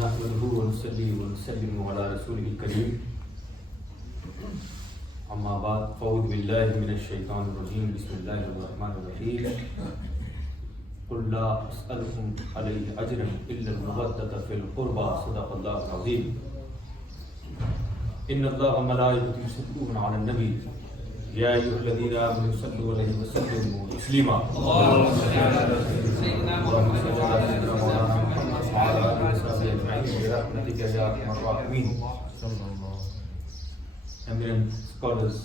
نحمده ونصلي ونسلم على رسوله الكريم أما بعد فأعوذ بالله من الشيطان الرجيم بسم الله الرحمن الرحيم قل لا أسألكم عليه أجرا إلا المودة في القربى صدق الله العظيم إن الله وملائكته يصلون على النبي يا أيها الذين آمنوا صلوا عليه وسلموا تسليما اللهم صل على سيدنا محمد وعلى آله وصحبه أجمعين برحمتك يا أرحم الراحمين. Eminent scholars,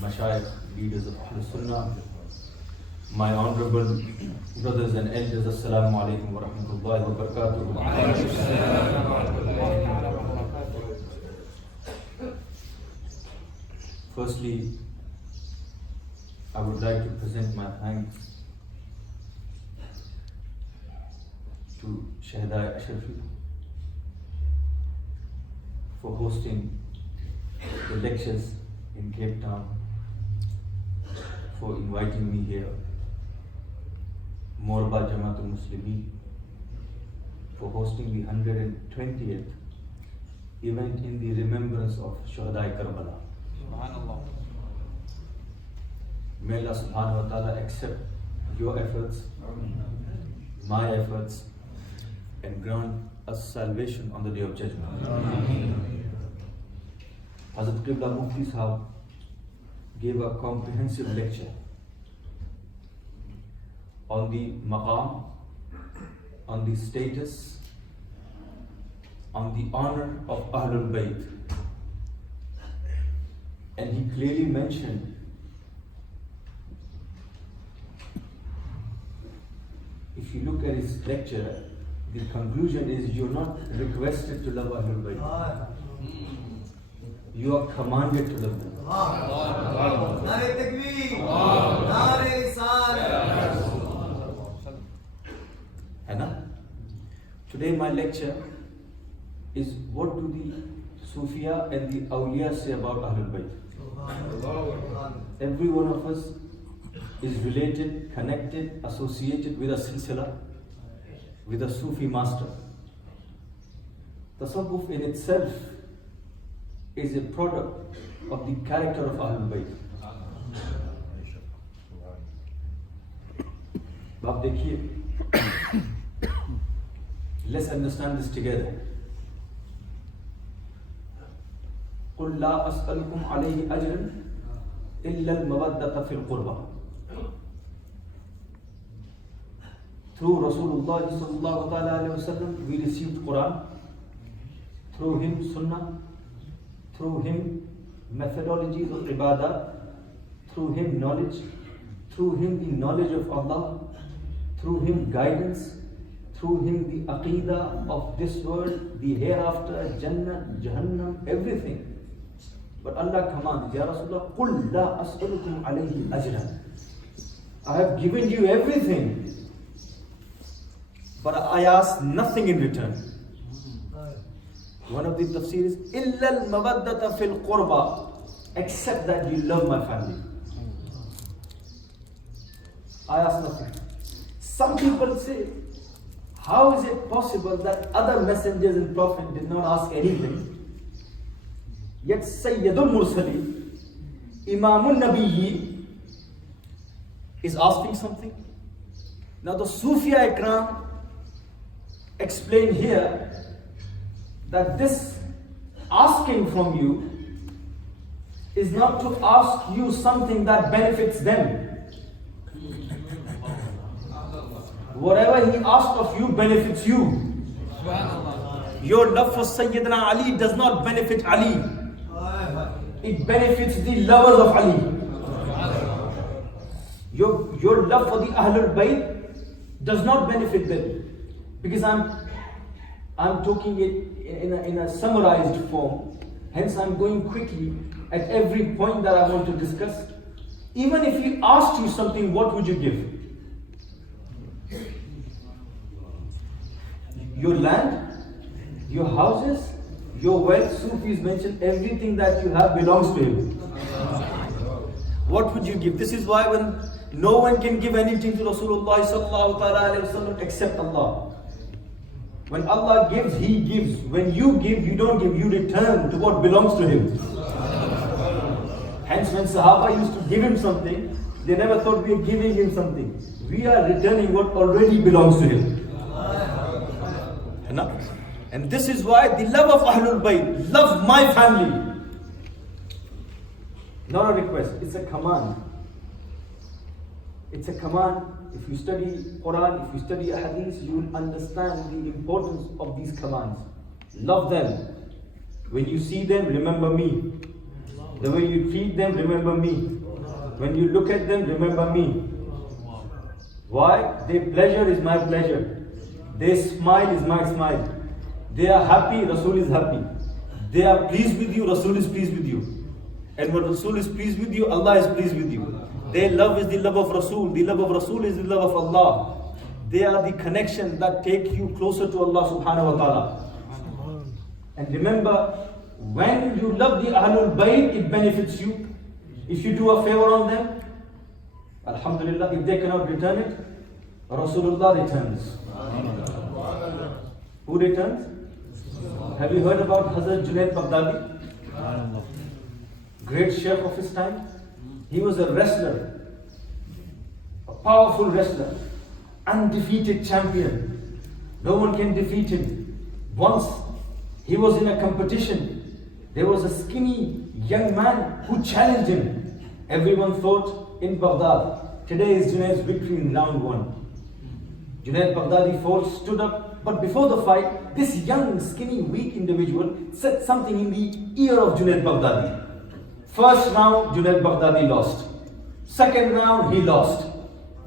mashayikh, leaders of Ahlul Sunnah, my honorable brothers and elders, Assalamu alaikum wa rahmatullahi wa barakatuh. Firstly, I would like to present my thanks to Syed Ashrafi for hosting the lectures in Cape Town, for inviting me here, Morba Jamaatul Muslimin, for hosting the 120th event in the remembrance of Shuhada Karbala. May Allah subhanahu wa ta'ala accept your efforts, my efforts, and grant us salvation on the day of judgment. Hazrat Qibla Mufti Sahab gave a comprehensive lecture on the maqam, on the status, on the honor of Ahlul Bayt. And he clearly mentioned if you look at his lecture, the conclusion is you're not requested to love Ahlul Bayt. You are commanded to love them. Today my lecture is what do the Sufiya and the Awliya say about Ahlul Bayt. Every one of us is related, connected, associated with a silsila, with a Sufi master. Tasawwuf in itself is a product of the character of Ahlul Bayt. Baab dekhiye, let's understand this together. قل لا أسألكم عليه أجرا إلا المودة في القربى. Through Rasulullah sallallahu alaihi wasallam we received Quran, through him Sunnah, through him methodologies of ibadah, through him knowledge, through him the knowledge of Allah, through him guidance, through him the aqidah of this world, the hereafter, Jannah, Jahannam, everything. But Allah commanded, Ya Rasulullah, قُلْ لَا أَسْأَلُكُمْ عَلَيْهِ أَجْرًا. I have given you everything, but I ask nothing in return. One of the tafsir is إِلَّا الْمَوَدَّةَ فِي الْقُرْبَى, except that you love my family. I ask nothing. Some people say, how is it possible that other messengers and prophets did not ask anything? Yet Sayyidul Mursalin, Imamul Nabiyyi is asking something. Now the Sufiya Ikram explain here that this asking from you is not to ask you something that benefits them. Whatever he asked of you benefits you. Your love for Sayyidina Ali does not benefit Ali. It benefits the lovers of Ali. Your love for the Ahlul Bayt does not benefit them. Because I'm talking it in a summarized form. Hence I'm going quickly at every point that I want to discuss. Even if he asked you something, what would you give? Your land, your houses, your wealth. Sufis mentioned everything that you have belongs to you. What would you give? This is why when no one can give anything to Rasulullah sallallahu alaihi wasallam except Allah. When Allah gives, He gives. When you give, you don't give, you return to what belongs to Him. Hence, when Sahaba used to give Him something, they never thought we are giving Him something. We are returning what already belongs to Him. And this is why the love of Ahlul Bayt, love my family. Not a request, it's a command. It's a command. If you study Quran, if you study Hadith, you will understand the importance of these commands. Love them. When you see them, remember me. The way you treat them, remember me. When you look at them, remember me. Why? Their pleasure is my pleasure. Their smile is my smile. They are happy, Rasul is happy. They are pleased with you, Rasul is pleased with you. And when Rasul is pleased with you, Allah is pleased with you. Their love is the love of Rasul. The love of Rasul is the love of Allah. They are the connection that take you closer to Allah subhanahu wa ta'ala. And remember, when you love the Ahlul Bayt, it benefits you. If you do a favor on them, Alhamdulillah, if they cannot return it, Rasulullah returns. Who returns? Have you heard about Hazrat Junaid Baghdadi? Great sheikh of his time. He was a wrestler, a powerful wrestler, undefeated champion. No one can defeat him. Once he was in a competition. There was a skinny young man who challenged him. Everyone thought in Baghdad, today is Junaid's victory in round 1. Junaid Baghdadi fought, stood up, but before the fight, this young, skinny, weak individual said something in the ear of Junaid Baghdadi. First round, Junaid Baghdadi lost. Second round, he lost.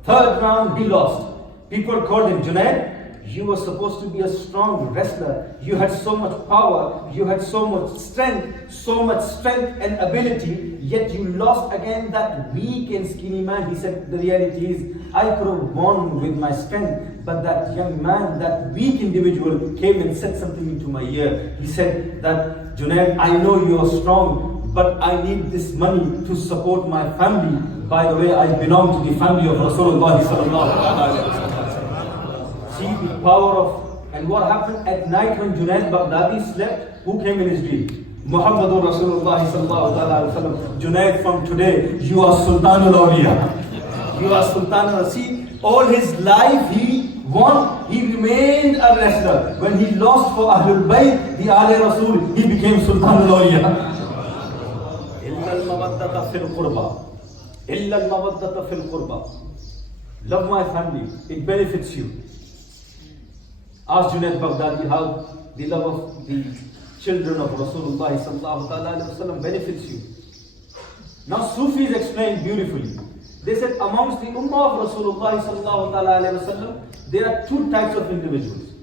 Third round, he lost. People called him, Junaid, you were supposed to be a strong wrestler. You had so much power, you had so much strength and ability, yet you lost again that weak and skinny man. He said, the reality is, I could have won with my strength, but that young man, that weak individual came and said something into my ear. He said that, Junaid, I know you are strong, but I need this money to support my family. By the way, I belong to the family of Rasulullah sallallahu alaihi wasallam. See the power of, and what happened at night when Junaid Baghdadi slept, who came in his dream? Muhammadur Rasulullah sallallahu alaihi wasallam. Junaid, from today, you are Sultanul Awliya. You are Sultanul. See, all his life he won, he remained a wrestler. When he lost for Ahlul Bayt, the Ahle Rasul, he became Sultanul Awliya. Illa al-mawaddata fil qurba. Illa al-mawaddata fil qurba. Love my family, it benefits you. Ask Junaid Baghdadi how the love of the children of Rasulullah sallallahu alaihi wasallam benefits you. Now Sufis explained beautifully. They said amongst the ummah of Rasulullah sallallahu alaihi wasallam, there are two types of individuals.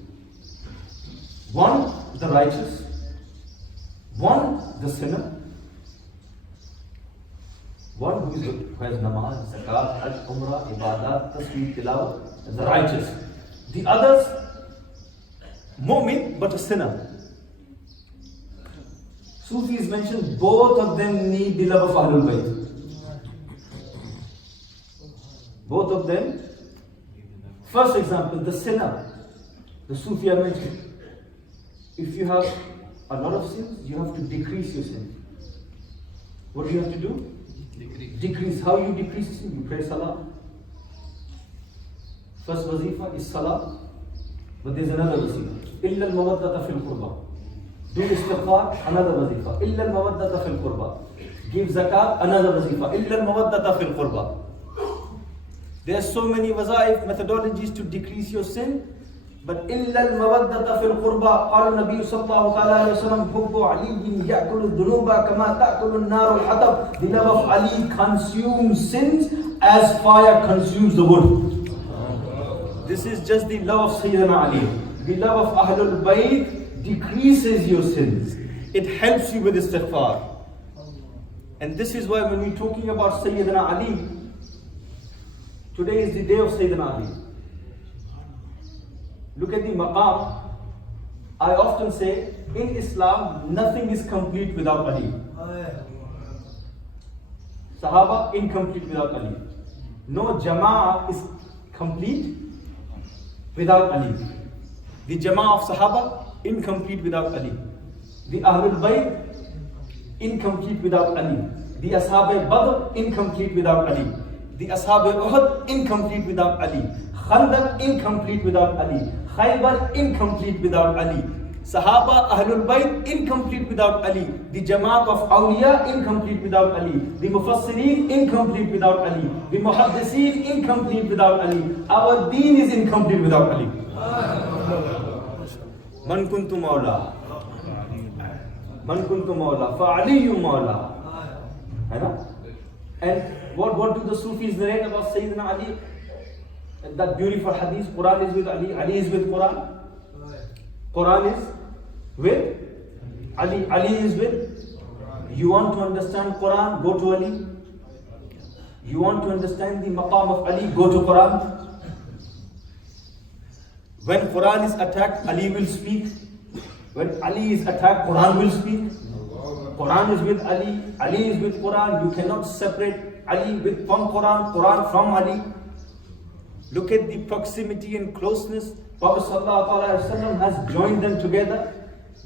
One, the righteous. One, the sinner. One who has namaz, zakat, hajj, umrah, ibadat, tasweer, tilawat, the righteous. The others, mu'min, but a sinner. Sufis mentioned both of them need the love of Ahlul Bayt. Both of them. First example, the sinner. The Sufi I mentioned. If you have a lot of sins, you have to decrease your sin. What do you have to do? Decrease. How you decrease sin? You pray salah. First wazifa is salah. But there's another wazifa. Illa al-mawaddata fil qurba. Do istighfar, another wazifa. Illa al-mawaddata fil qurba. Give zakat, another wazifa. Illa al-mawaddata fil qurba. There are so many wazaif, methodologies to decrease your sin. But illa al-mawaddata fil qurba. Qala Nabi sallallahu alaihi wasallam, hubbu aliyin ya'kulu dhunuba kama ta'kulu an-nar al-hatab. The love of Ali consumes sins as fire consumes the wood. This is just the love of Sayyidina Ali. The love of Ahlul Bayt decreases your sins. It helps you with istighfar. And this is why when we're talking about Sayyidina Ali, today is the day of Sayyidina Ali. Look at the maqam. I often say, in Islam, nothing is complete without Ali. Sahaba, incomplete without Ali. No jama'ah is complete without Ali. The Jama'ah of Sahaba, incomplete without Ali. The Ahlul Bayt, incomplete without Ali. The Ashab Badr, incomplete without Ali. The Ashab Uhud, incomplete without Ali. Khandaq, incomplete without Ali. Khaybar, incomplete without Ali. Sahaba, Ahlul Bayt, incomplete without Ali. The Jamaat of Awliya, incomplete without Ali. The Mufassirin, incomplete without Ali. The Muhaddiseen, incomplete without Ali. Our deen is incomplete without Ali. Man kuntu mawla. Man kuntu mawla. Fa'aliyu mawla. And what do the Sufis narrate about Sayyidina Ali? That beautiful hadith, Quran is with Ali, Ali is with Quran. Quran is with Ali, Ali is with. You want to understand Quran, go to Ali. You want to understand the maqam of Ali, go to Quran. When Quran is attacked, Ali will speak. When Ali is attacked, Quran will speak. Quran is with Ali, Ali is with Quran. You cannot separate Ali from Quran, Quran from Ali. Look at the proximity and closeness. Prophet ﷺ has joined them together.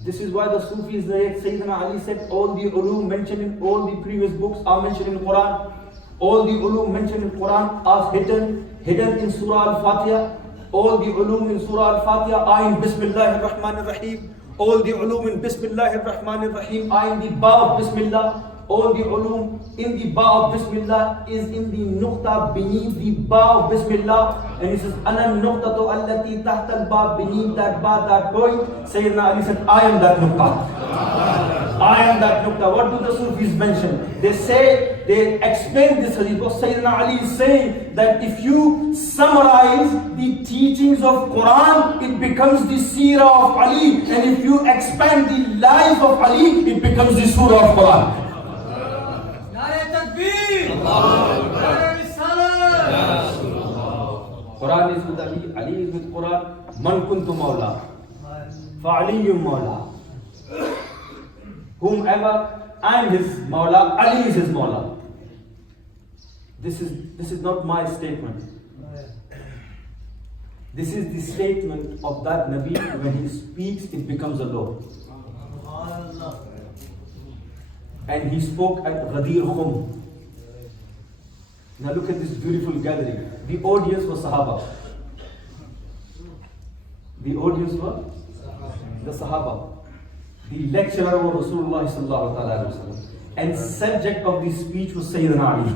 This is why the Sufis narrate Sayyidina Ali said all the ulum mentioned in all the previous books are mentioned in Quran. All the ulum mentioned in Quran are hidden in Surah Al-Fatiha. All the ulum in Surah Al-Fatiha are in Bismillah ar-Rahman ar-Rahim. All the ulum in Bismillah ar-Rahman ar-Rahim are in the ba of Bismillah. All the ulum in the ba of Bismillah is in the nuqta beneath the ba of Bismillah. And he says, Ana nuqtatu allati tahta al-ba, beneath that ba, that point. Sayyidina Ali said, I am that nuqta. I am that nuqta. What do the Sufis mention? They explain this hadith. What Sayyidina Ali is saying, that if you summarize the teachings of Quran, it becomes the seerah of Ali. And if you expand the life of Ali, it becomes the surah of Quran. Quran is with Ali, Ali is with Quran. Man kuntu mawla, fa'aliyyum mawla. Whomever I am his mawla, Ali is his mawla. This is not my statement. This is the statement of that Nabi. When he speaks, it becomes a law. And he spoke at Ghadir Khum. Now look at this beautiful gathering. The audience was Sahaba. The audience were the Sahaba. The lecturer was Rasulullah sallallahu alaihi wasallam. And subject of the speech was Sayyidina Ali.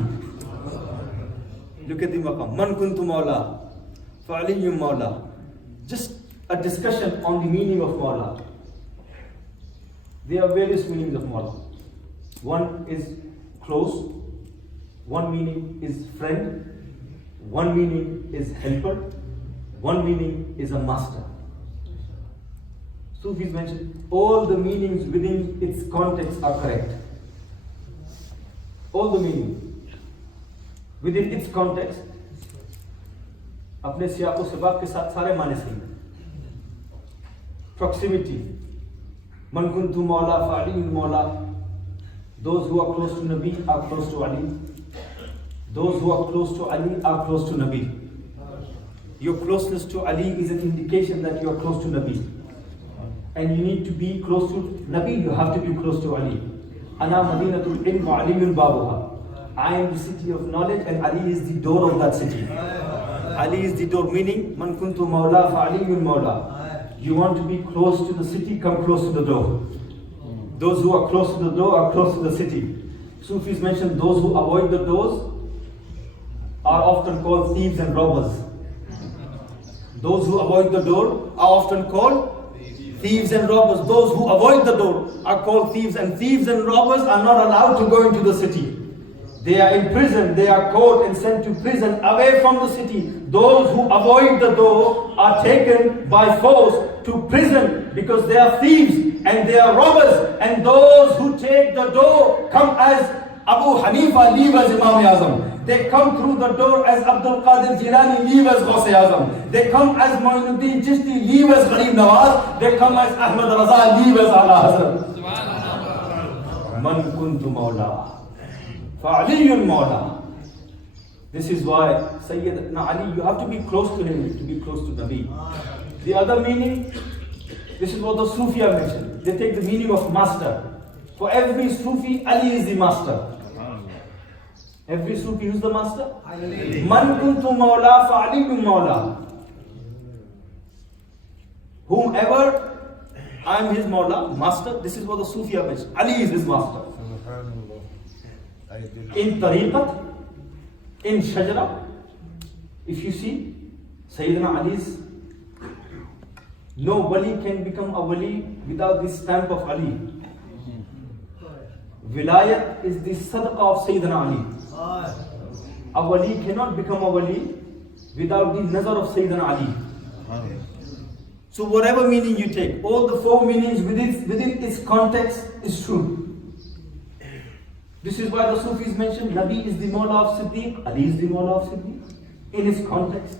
Look at the maqam. Man kuntu mawla, fa'aliyyum mawla. Just a discussion on the meaning of mawla. There are various meanings of mawla. One is close. One meaning is friend. One meaning is helper. One meaning is a master. Sufis mentioned all the meanings within its context are correct. All the meanings within its context अपने सियाक़ व सबाक़ के साथ सारे माने सही हैं. Proximity. Man kuntu mawla fa'aliyyun mawla. Those who are close to Nabi are close to Ali. Those who are close to Ali are close to Nabi. Your closeness to Ali is an indication that you are close to Nabi. And you need to be close to Nabi, you have to be close to Ali. Ana madinatul ilm wa aliyun babuha. I am the city of knowledge and Ali is the door of that city. Ali is the door, meaning man kuntu mawla fa aliyun mawla. You want to be close to the city, come close to the door. Those who are close to the door are close to the city. Sufis mention those who avoid the doors are often called thieves and robbers. Those who avoid the door are often called thieves and robbers. Those who avoid the door are called thieves, and thieves and robbers are not allowed to go into the city. They are in prison, they are caught and sent to prison away from the city. Those who avoid the door are taken by force to prison because they are thieves and they are robbers. And those who take the door come as Abu Hanifa, leave as Imam Azam. They come through the door as Abdul Qadir Jilani, leave as Ghaus Azam. They come as Muinuddin Chishti, leave as Gharib Nawaz. They come as Ahmad Raza, leave as Ala Hazrat. Man kuntu mawla, fa'aliyun mawla. This is why Sayyidina Ali, you have to be close to him to be close to Nabi. The other meaning, this is what the Sufi have mentioned. They take the meaning of master. For every Sufi, Ali is the master. Every Sufi, who's the master? Man kuntu mawla fa aliyun mawla. Whomever, I am his mawla, master. This is what the Sufi have mentioned. Ali is his master. In tariqat, in shajara, if you see Sayyidina Ali's, no wali can become a wali without the stamp of Ali. Wilayat is the sadaqah of Sayyidina Ali. A wali cannot become a wali without the nazar of Sayyidina Ali. So whatever meaning you take, all the four meanings within its context is true. This is why the Sufis mention Nabi is the Mawla of Siddiq, Ali is the Mawla of Siddiq. In its context.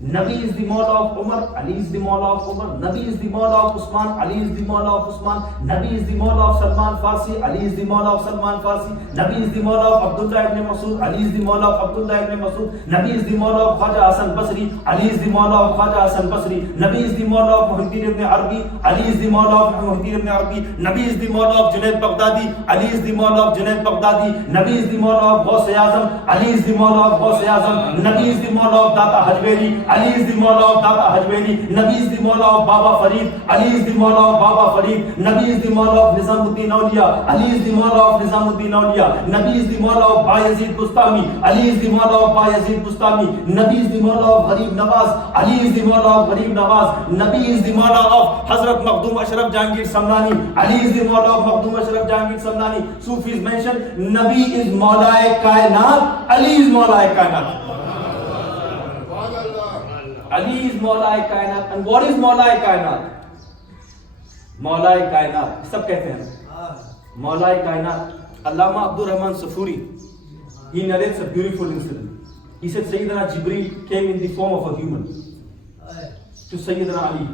Nabi is the Mawla of Umar, Ali is the Mawla of Umar. Nabi is the Mawla of Usman, Ali is the Mawla of Usman. Nabi is the Mawla of Salman Farsi, Ali is the Mawla of Salman Farsi. Nabi is the Mawla of Abdullah ibn Masud, Ali is the Mawla of Abdullah ibn Masud. Nabi is the Mawla of Khwaja Hasan Basri, Ali is the Mawla of Khwaja Hasan Basri. Nabi is the Mawla of Muhyiddin ibn Arabi, Ali is the Mawla of Muhyiddin ibn Arabi. Nabi is the Mawla of Junaid Baghdadi, Ali is the Mawla of Junaid Baghdadi. Nabi is the Mawla of Ghaus Azam, Ali is the Mawla of Ghaus Azam. Nabi is the Mawla of Data Hajweri, Ali is the Mawla of Data Hajweri. Nabi is the Mawla of Baba Farid, Ali is the Mawla of Baba Farid. Nabi is the Mawla of Nizamuddin Awliya, Ali is the Mawla of Nizamuddin Awliya. Nabi is the Mawla of Bayazid Bustami, Ali is the Mawla of Bayazid Bustami. Nabi is the Mawla of Gharib Nawaz, Ali is the Mawla of Gharib Nawaz. Nabi is the Mawla of Hazrat Makhdoom Ashraf Jahangir Samnani, Ali is the Mawla of Makhdoom Ashraf Jahangir Samnani. Sufis mention Nabi is Mawla-e-Kainat, Ali is Mawla-e-Kainat. Ali is Mawla-e-Kainat. And what is Mawla-e-Kainat? Mawla-e-Kainat, sab कहते हैं Mawla-e-Kainat. Allama Abdul Rahman Safuri, he narrates a beautiful incident. He said Sayyidina Jibreel came in the form of a human to Sayyidina Ali.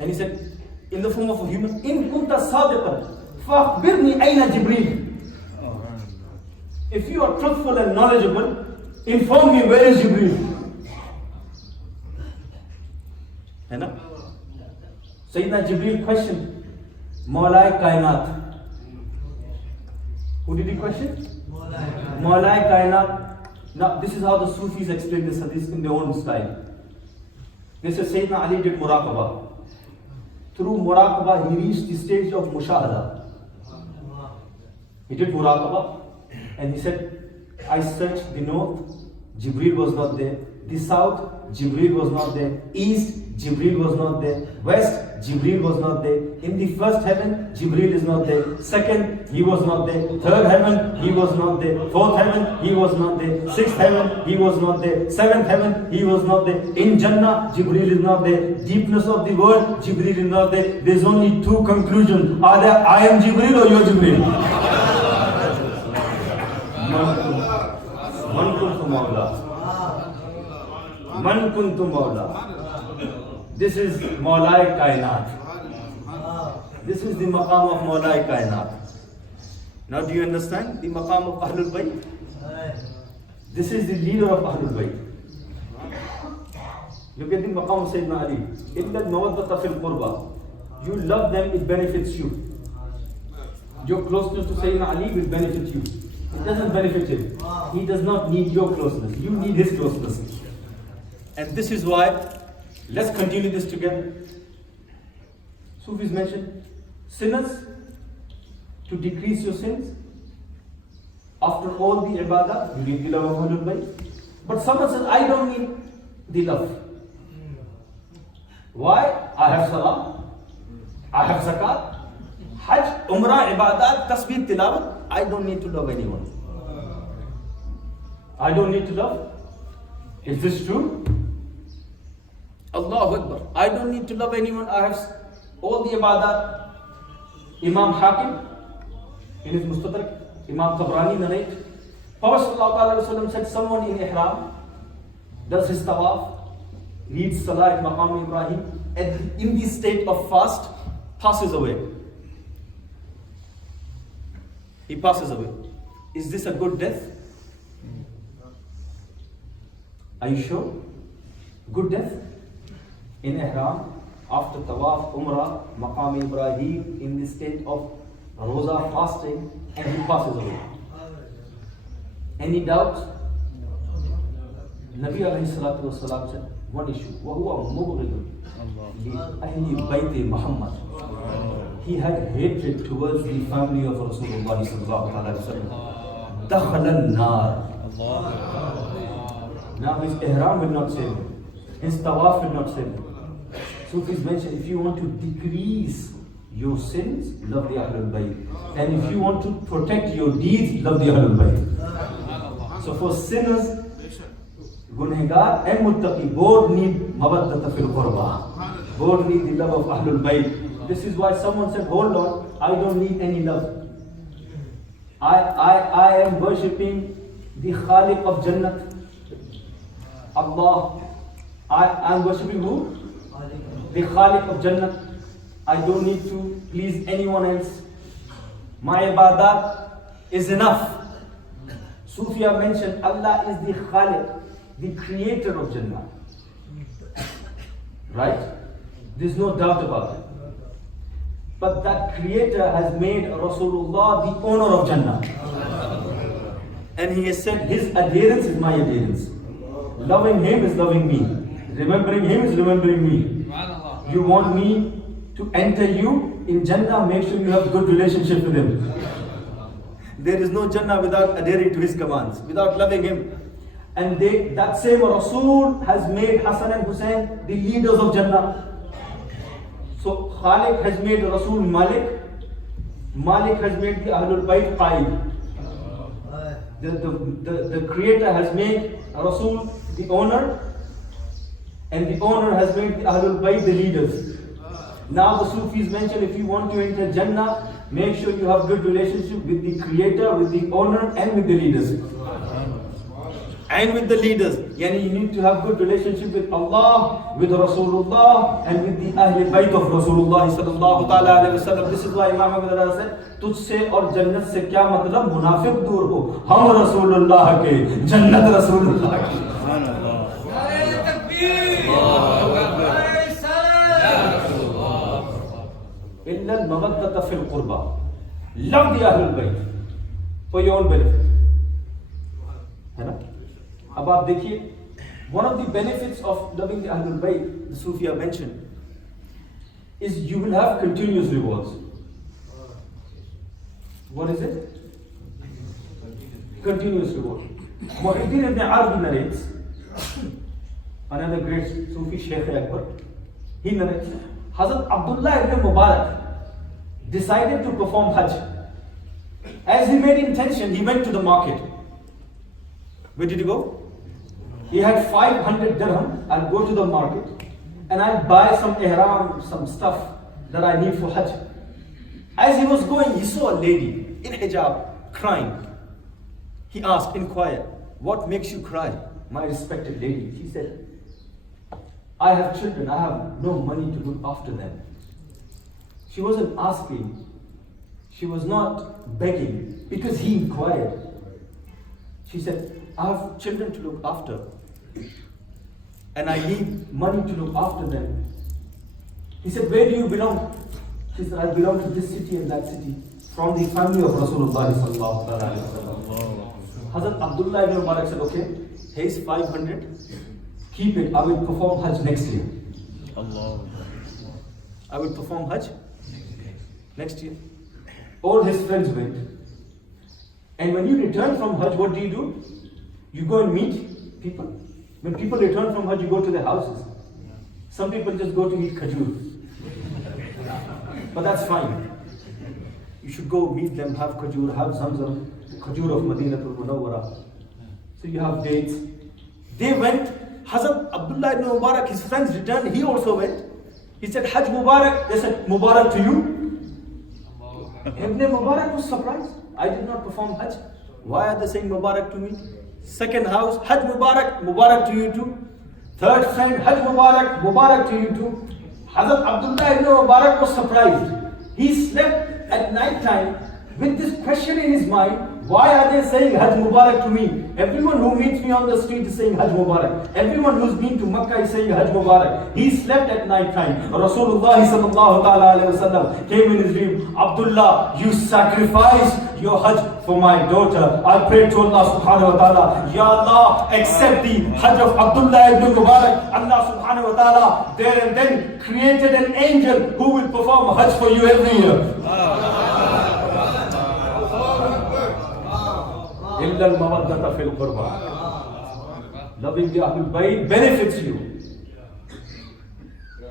And he said, in the form of a human, In kunta sadiqan, fa'akhbirni ayna Jibreel. If you are truthful and knowledgeable, inform me where is Jibreel. है ना? Sayyidina Jibreel questioned Mawla-e-Kainat. Who did he question? Mawla-e-Kainat. Now this is how the Sufis explain this hadith in their own style. They say Sayyidina Ali did muraqabah. Through muraqabah he reached the stage of mushahada. He did muraqabah and he said, I searched the north, Jibreel was not there. The south, Jibreel was not there. East, Jibreel was not there. West, Jibreel was not there. In the first heaven, Jibreel is not there. Second, he was not there. Third heaven, he was not there. Fourth heaven, he was not there. Sixth heaven, he was not there. Seventh heaven, he was not there. In Jannah, Jibreel is not there. Deepness of the world, Jibreel is not there. There's only two conclusions. Either I am Jibreel or you're Jibreel. Man kuntu Mawla. Man kuntu Mawla. This is Mawla-e-Kainat. This is the maqam of Mawla-e-Kainat. Now do you understand the maqam of Ahlul Bayt? This is the leader of Ahlul Bayt. Look at the maqam of Sayyidina Ali. Inna al-mawaddata fil qurba. You love them, it benefits you. Your closeness to Sayyidina Ali will benefit you. It doesn't benefit him. He does not need your closeness. You need his closeness. And this is why, let's continue this together. Sufis mentioned, sinners, to decrease your sins, after all the ibadah, you need the love of Ahlul Bayt. But someone says, I don't need the love. Why? I have salah, I have zakat, hajj, umrah, ibadat, tasbih, tilawat. I don't need to love anyone. I don't need to love. Is this true? Allahu Akbar. I don't need to love anyone. I have all the ibadat. Imam Hakim, in his Mustadrak, Imam Tabrani narrate, Prophet ﷺ said, someone in ihram does his tawaf, reads salah at Maqam Ibrahim, and in the state of fast, passes away. He passes away. Is this a good death? Are you sure? Good death? in ihram, after tawaf, umrah, maqam Ibrahim, in the state of roza, fasting, and he passes away. Any doubts? Nabi alayhi salatu wasalam said one issue. وَهُوَ مُبْغِضٌ لِأَهْلِ بَيْتِ Muhammad. He had hatred towards the family of Rasulullah sallallahu alaihi wasallam. دَخَلَ النَّارِ. Now his ihram will not save him. His tawaf will not save him. Sufis mention, if you want to decrease your sins, love the Ahlul Bayt. And if you want to protect your deeds, love the Ahlul Bayt. So for sinners, Gunhegar and Muttaqi both need mawaddata fil qurba. Both need the love of Ahlul Bayt. This is why someone said, hold on, I don't need any love. I am worshipping the Khaliq of Jannat, Allah. I am worshipping who? The Khaliq of Jannat. I don't need to please anyone else. My ibadat is enough. Sufia mentioned Allah is the Khaliq, the creator of Jannah. Right? There's no doubt about it. But that creator has made Rasulullah the owner of Jannah. And he has said his adherence is my adherence. Loving him is loving me. Remembering him is remembering me. You want me to enter you in Jannah, make sure you have good relationship with him. There is no Jannah without adhering to his commands, without loving him. And that same Rasul has made Hassan and Hussain the leaders of Jannah. So Khaliq has made Rasul Malik. Malik has made the Ahlul Bayt Qaid. The creator has made Rasul the owner. And the owner has made the Ahlul Bayt the leaders. Now the Sufis mention, if you want to enter Jannah, make sure you have good relationship with the creator, with the owner, and with the leaders. And with the leaders. Yani you need to have good relationship with Allah, with Rasulullah, and with the Ahlul Bayt of Rasulullah sallallahu ta'ala alayhi wa sallam. This is why Imam Ahmad said, Tujhse aur Jannat se kya matlab? Munafiq dur ho. Hum Rasulullah ke, Jannat Rasulullah ke. إِلَّا الْمَوَدَّةَ فِي الْقُرْبَى. Love the Ahlul Bayt for your own benefit. है ना? अब आप देखिए, one of the benefits of loving the Ahlul Bayt, the Sufia mentioned, is you will have continuous rewards. What is it? Continuous reward. Muhyiddin ibn Arabi narrates, another great Sufi Shaykh Akbar, he narrates, Hazrat Abdullah ibn Mubarak decided to perform Hajj. As he made intention, he went to the market. Where did he go? He had 500 dirham. I'll go to the market and I'll buy some ihram, some stuff that I need for Hajj. As he was going, he saw a lady in hijab crying. He asked, inquired, what makes you cry, my respected lady? She said, I have children, I have no money to look after them. She wasn't asking, she was not begging, because he inquired. She said, I have children to look after, and I need money to look after them. He said, where do you belong? She said, I belong to this city and that city, from the family of Rasulullah sallallahu alaihi wasallam. Hazrat Abdullah ibn Mubarak said, okay, here's 500. Keep it, I will perform Hajj next year. Allah. I will perform Hajj next year. All his friends went. And when you return from Hajj, what do? You go and meet people. When people return from Hajj, you go to their houses. Some people just go to eat khajur. But that's fine. You should go meet them, have khajur, have zamzam, khajur of Madinatul Munawwara. So you have dates. They went. Hazrat Abdullah ibn Mubarak, his friends returned, he also went. He said, Hajj Mubarak. They said, Mubarak to you. Ibn Mubarak was surprised. I did not perform Hajj. Why are they saying Mubarak to me? Second house, Hajj Mubarak, Mubarak to you too. Third friend, Hajj Mubarak, Mubarak to you too. Hazrat Abdullah ibn Mubarak was surprised. He slept at night time with this question in his mind, Why are they saying Hajj Mubarak to me? Everyone who meets me on the street is saying Hajj Mubarak. Everyone who's been to Makkah is saying Hajj Mubarak. He slept at night time. Rasulullah sallallahu ta'ala alayhi wa sallam came in his dream. Abdullah, you sacrificed your Hajj for my daughter. I pray to Allah subhanahu wa ta'ala, Ya Allah, accept the Hajj of Abdullah ibn Mubarak. Allah subhanahu wa ta'ala there and then created an angel who will perform Hajj for you every year. إِلَّا الْمَوَدَّةَ فِي الْقُرْبَى. Loving the Ahlul Bayt benefits you.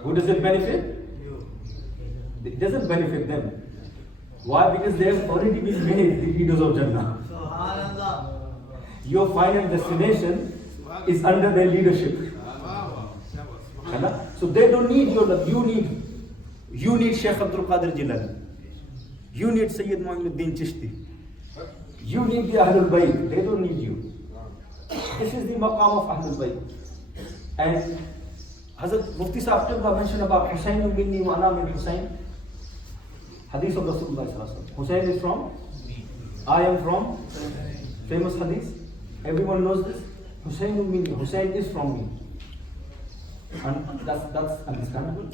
Who does it benefit? It doesn't benefit them. Why? Because they have already been made the leaders of Jannah. Your final destination is under their leadership. So they don't need your love. You need Shaykh Abdul Qadir Jilani. You need Sayyid Mu'minuddin Chishti. You need the Ahlul Bayt. They don't need you. This is the maqam of Ahlul Bayt. And Hazrat Mufti Sahib mentioned about Hussaini minni wa ana min Hussain. Hadith of Rasulullah sallallahu alaihi wasallam. Hussain is from? I am from? Famous hadith. Everyone knows this. Hussain minni. Hussain is from me. And that's understandable.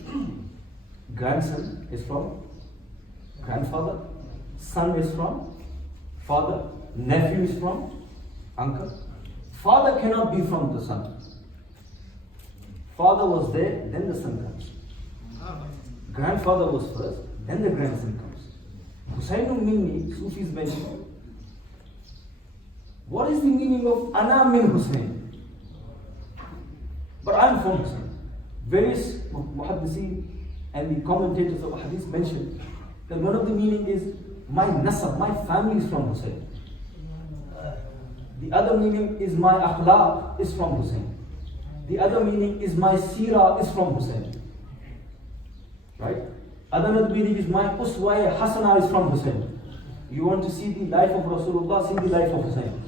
Grandson is from grandfather. Son is from father. Nephew is from uncle. Father cannot be from the son. Father was there, then the son comes. Grandfather was first, then the grandson comes. Hussainu minni, Sufis mention. What is the meaning of Ana min Hussain? But I am from Hussain. Various muhaddisi and the commentators of hadith mention that one of the meaning is my nasab, my family is from Hussain. The other meaning is my akhlaq is from Hussain. The other meaning is my seerah is from Hussain. Right? Another meaning is my uswa hasana is from Hussain. You want to see the life of Rasulullah, see the life of Hussain.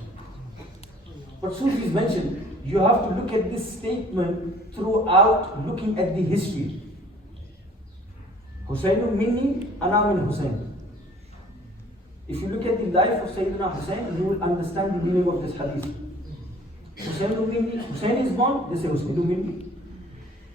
But Sufis mention, you have to look at this statement throughout looking at the history. Hussainu minni, ana min Hussain. If you look at the life of Sayyidina Hussain, you will understand the meaning of this hadith. Hussainu minni, Hussain is born, they say Hussainu minni.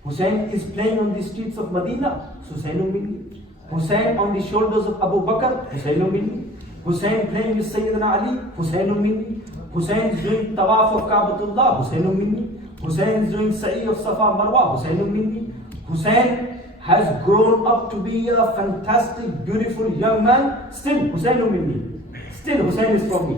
Hussain is playing on the streets of Medina, Hussainu minni. Hussain on the shoulders of Abu Bakr, Hussainu minni. Hussain playing with Sayyidina Ali, Hussainu minni. Hussain is doing tawaf of Ka'batullah, Hussainu minni. Hussain is doing sa'i of Safa Marwa, Hussainu minni. Hussain has grown up to be a fantastic, beautiful young man. Still Hussainu minni. Still Hussain is from me.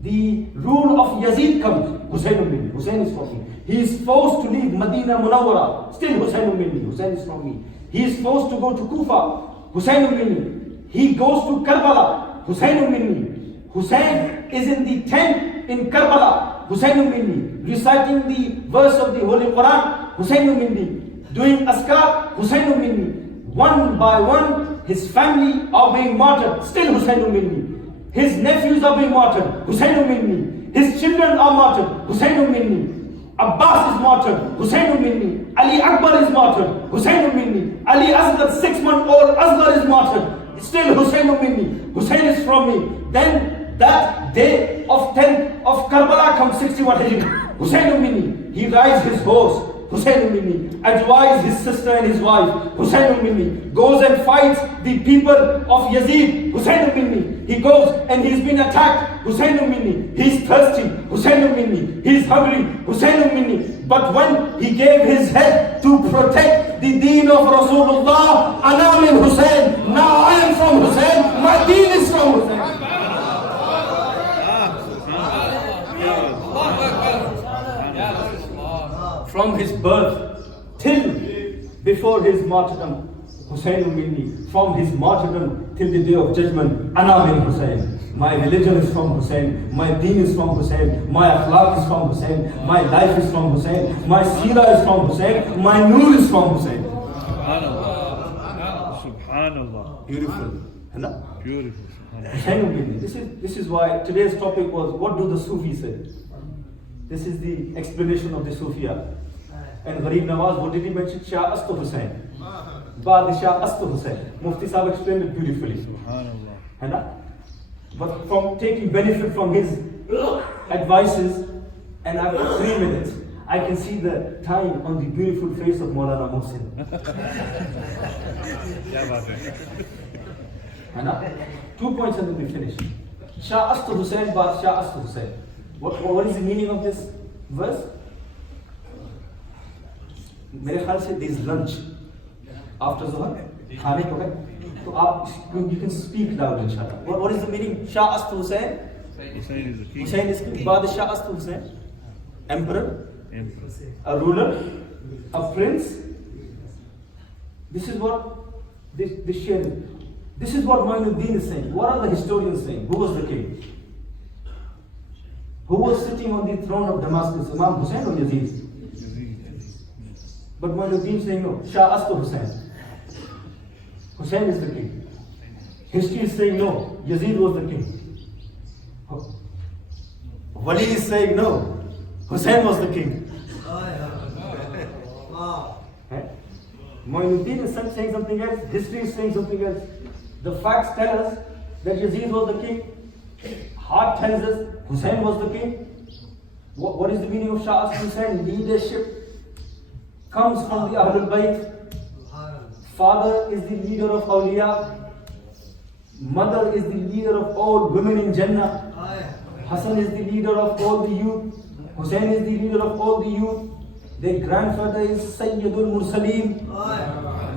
The rule of Yazid comes, Hussainu minni. Hussain is from me. He is forced to leave Medina Munawwara. Still Hussainu minni. Hussain is from me. He is forced to go to Kufa. Hussainu minni. He goes to Karbala. Hussainu minni. Hussain is in the tent in Karbala. Hussainu minni. Reciting the verse of the Holy Quran. Hussainu minni. Doing askar. Hussainu minni. One by one, his family are being martyred. Still Hussainu minni. His nephews are being martyred. Hussainu minni. His children are martyred. Hussainu minni. Abbas is martyred. Hussainu minni. Ali Akbar is martyred. Hussainu minni. Ali Asghar, 6-month-old Asghar is martyred. Still Hussainu minni. Hussain is from me. Then that day of 10th of Karbala comes 61 Hijri. Hussainu minni. He rides his horse. Hussainu minni. Advise his sister and his wife. Hussainu minni. Goes and fights the people of Yazid. Hussainu minni. He goes and he's been attacked. Hussainu minni. He's thirsty. Hussainu minni. He's hungry. Hussainu minni. But when he gave his head to protect the deen of Rasulullah, Ana min Hussain. Now I am from Hussain. My deen is from Hussain. From his birth till before his martyrdom, Hussainu minni. From his martyrdom till the day of judgment, Ana min Hussain. My religion is from Hussain. My deen is from Hussain. My akhlaq is from Hussain. My life is from Hussain. My seerah is from Hussain. My noor is from Hussain. Subhanallah. Subhanallah. Beautiful. Beautiful. Hussainu minni. This is why today's topic was, what do the Sufis say? This is the explanation of the Sufia. And Gharib Nawaz, what did he mention? Shah Astu Hussain. Badshah Astu Hussain. Mufti Sahib explained it beautifully. Subhanallah. but from taking benefit from his advices, and after 3 minutes, I can see the time on the beautiful face of Maulana Mohsin. And 2 points and then we finish. Shah Astu Hussain, Baad Shah Astu Hussain. What is the meaning of this verse? मेरे ख्याल से this lunch after Zuhar खाने को है तो आप you can speak loud inshallah. What is the meaning? Shah Astu Hussain. Hussain is king. Baad Shah Astu Hussain. Emperor. A ruler. A prince. This is what this share. This is what Mu'minuddin is saying. What are the historians saying? Who was the king? Who was sitting on the throne of Damascus? Imam Hussain or Yazid? But Mu'minuddin is saying no. Shah Astu Hussain. Hussain is the king. History is saying no. Yazid was the king. Wali is saying no. Hussain was the king. Mu'minuddin is saying something else. History is saying something else. The facts tell us that Yazid was the king. Heart tells us Hussain was the king. What is the meaning of Shah Astu Hussain? Leadership comes from the Ahlul Bayt. Father is the leader of awliya. Mother is the leader of all women in Jannah. Hassan is the leader of all the youth. Hussain is the leader of all the youth. Their grandfather is Sayyidul Mursaleen.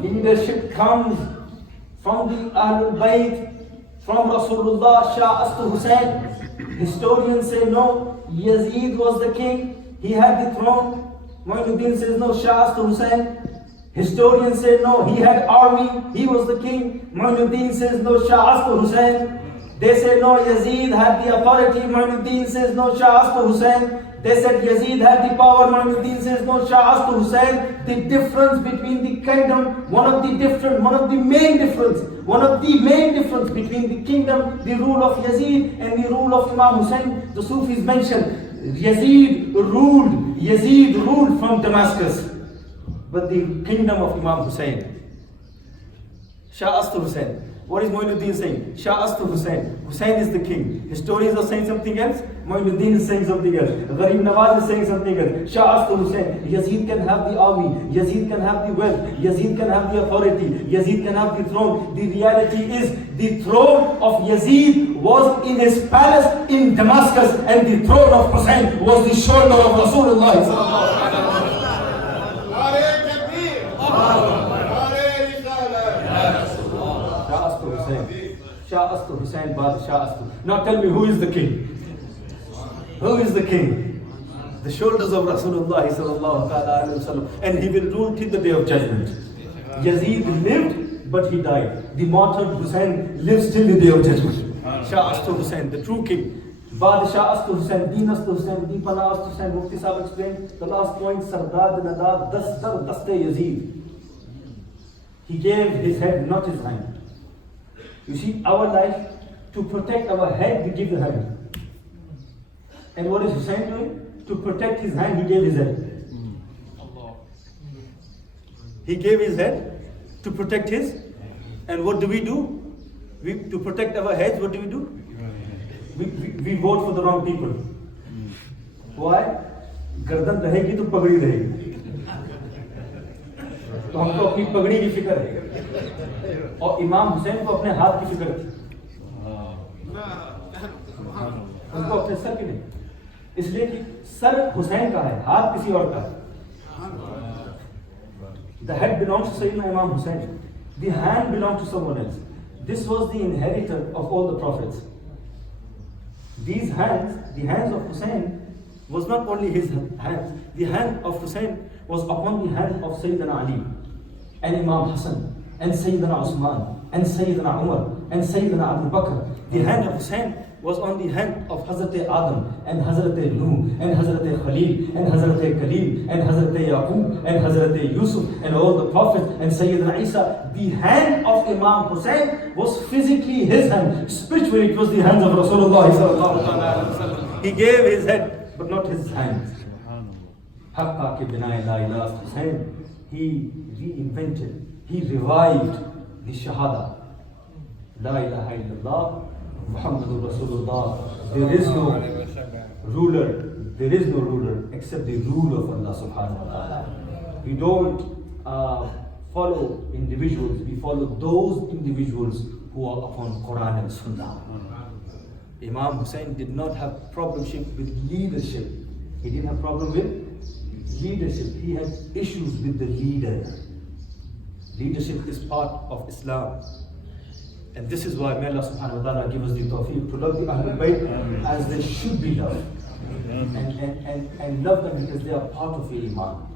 Leadership comes from the Ahlul Bayt, from Rasulullah. Shah Astu Hussain. Historians say no, Yazid was the king. He had the throne. Mu'minuddin says no, Shah Astu Hussain. Historians say no, he had army. He was the king. Mu'minuddin says no, Shah Astu Hussain. They say no, Yazid had the authority. Mu'minuddin says no, Shah Astu Hussain. They said Yazid had the power. Mu'minuddin says no, Shah Astu Hussain. The difference between the kingdom, one of the main difference between the kingdom, the rule of Yazid and the rule of Imam Hussain, the Sufis mention, Yazid ruled from Damascus. But the kingdom of Imam Hussain, Shah Astu Hussain. What is Mu'minuddin saying? Shah Astu Hussain. Hussain is the king. Historians are saying something else. Mu'minuddin is saying something else. Gharib Nawaz is saying something else. Shah Astu Hussain. Yazid can have the army. Yazid can have the wealth. Yazid can have the authority. Yazid can have the throne. The reality is the throne of Yazid was in his palace in Damascus, and the throne of Hussain was the shoulder of Rasulullah. Shah Astu Hussain, Baad Shah Astu. Now tell me, who is the king? Who is the king? The shoulders of Rasulullah sallallahu alaihi wasallam, and he will rule till the day of judgment. Yazid lived, but he died. The martyr Hussain lives till the day of judgment. Shah Astu Hussain, the true king. Baad Shah Astu Hussain, Deen Astu Hussain, Deepana Astu Hussain. Mufti Sahib explained the last point. Sardad Nadad Dastar Daste Yazid. He gave his head, not his hand. You see, our life, to protect our head, we give the hand. And what is Hussain doing? To protect his hand, he gave his head. He gave his head to protect his. And what do? To protect our heads, what do? We vote for the wrong people. Why? गर्दन रहेगी तो पगड़ी रहेगी. तो हमको अपनी पगड़ी की फिक्र है, और इमाम हुसैन को अपने हाथ की फिक्र थी, उनको अपने सर की नहीं, इसलिए कि सर हुसैन का है, हाथ किसी और का है. The head belongs to Sayyidina Imam Hussain. The hand belonged to someone else. This was the inheritor of all the prophets. These hands, the hands of Hussain, was not only his hands. The hand of Hussain was upon the hand of Sayyidina Ali, and Imam Hassan, and Sayyidina Usman, and Sayyidina Umar, and Sayyidina Abu Bakr. The hand of Hussain was on the hand of Hazrat Adam, and Hazrat Nuh, and Hazrat Khalil, and Hazrat Kalim, and Hazrat Yaqub, and Hazrat Yusuf, and all the prophets, and Sayyidina Isa. The hand of Imam Hussain was physically his hand. Spiritually, it was the hands of Rasulullah. He gave his head, but not his hands. Haqqa ke bina la ilaha Hussain. He reinvented, he revived the Shahada. La ilaha illallah Muhammadur Rasulullah. There is no ruler except the rule of Allah subhanahu wa ta'ala. We don't follow individuals, we follow those individuals who are upon Quran and Sunnah. Imam Hussain did not have problem with leadership. He didn't have problem with leadership. He had issues with the leader. Leadership is part of Islam. And this is why may Allah subhanahu wa ta'ala give us the tawfiq to love the Ahlul Bayt as they should be loved. And love them because they are part of your iman.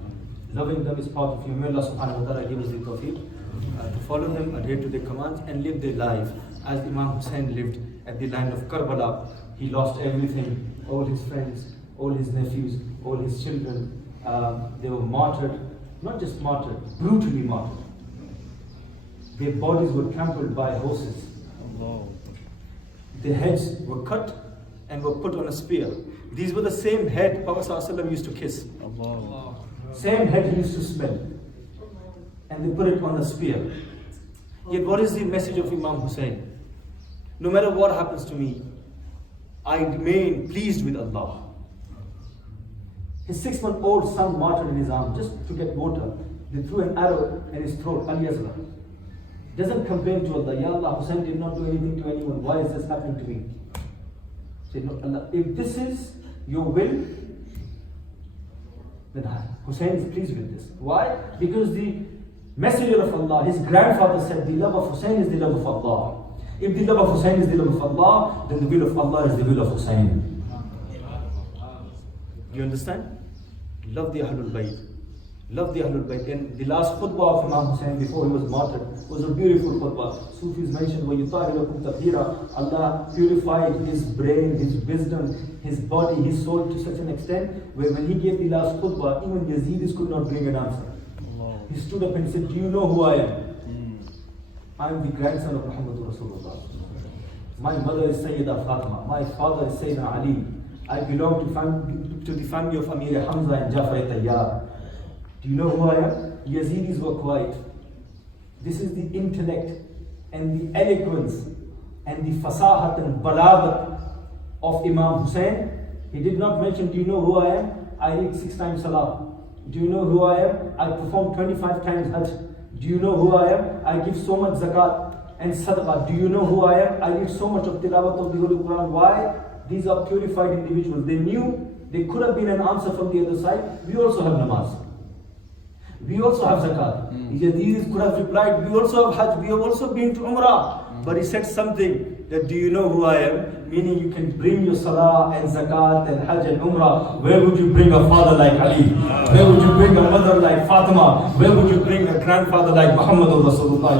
Loving them is part of you. May Allah subhanahu wa ta'ala give us the tawfiq to follow them, adhere to their commands and live their life as Imam Hussain lived at the land of Karbala. He lost everything, all his friends, all his nephews, all his children. They were martyred, not just martyred, brutally martyred. Their bodies were trampled by horses. Their heads were cut and were put on a spear. These were the same head Prophet ﷺ used to kiss. Same head he used to smell. And they put it on a spear. Yet what is the message of Imam Hussain? No matter what happens to me, I remain pleased with Allah. His 6-month-old son martyred in his arm just to get water. They threw an arrow in his throat, Al-Yazra. Doesn't complain to Allah, Ya Allah, Hussain did not do anything to anyone. Why is this happening to me? Say, no, Allah, if this is your will, then Hussain is pleased with this. Why? Because the Messenger of Allah, his grandfather said, the love of Hussain is the love of Allah. If the love of Hussain is the love of Allah, then the will of Allah is the will of Hussain. You understand? Love the Ahlul Bayt. Love the Ahlul Bayt. And the last khutbah of Imam Hussain before he was martyred was a beautiful khutbah. Sufis mentioned, وَيُطَاهِرَكُمْ تَطْهِيرًا. Allah purified his brain, his wisdom, his body, his soul to such an extent where when he gave the last khutbah, even Yazidis could not bring an answer. He stood up and said, do you know who I am? I am the grandson of Muhammad Rasulullah. My mother is Sayyida Fatima. My father is Sayyidina Ali. I belong to the family of Amir Hamza and Jafar Tayyar. Do you know who I am? Yazidis were quiet. This is the intellect and the eloquence and the fasahat and balaghat of Imam Hussain. He did not mention, do you know who I am? I read 6 times salah. Do you know who I am? I perform 25 times hajj. Do you know who I am? I give so much zakat and sadaqah. Do you know who I am? I read so much of tilawat of the Holy Quran. Why? These are purified individuals. They knew there could have been an answer from the other side. We also have namaz. We also have zakat. Yazidis could have replied, we also have hajj. We have also been to umrah. But he said something that, do you know who I am? Meaning you can bring your salah and zakat and hajj and umrah. Where would you bring a father like Ali? Where would you bring a mother like Fatima? Where would you bring a grandfather like Muhammad Rasulullah?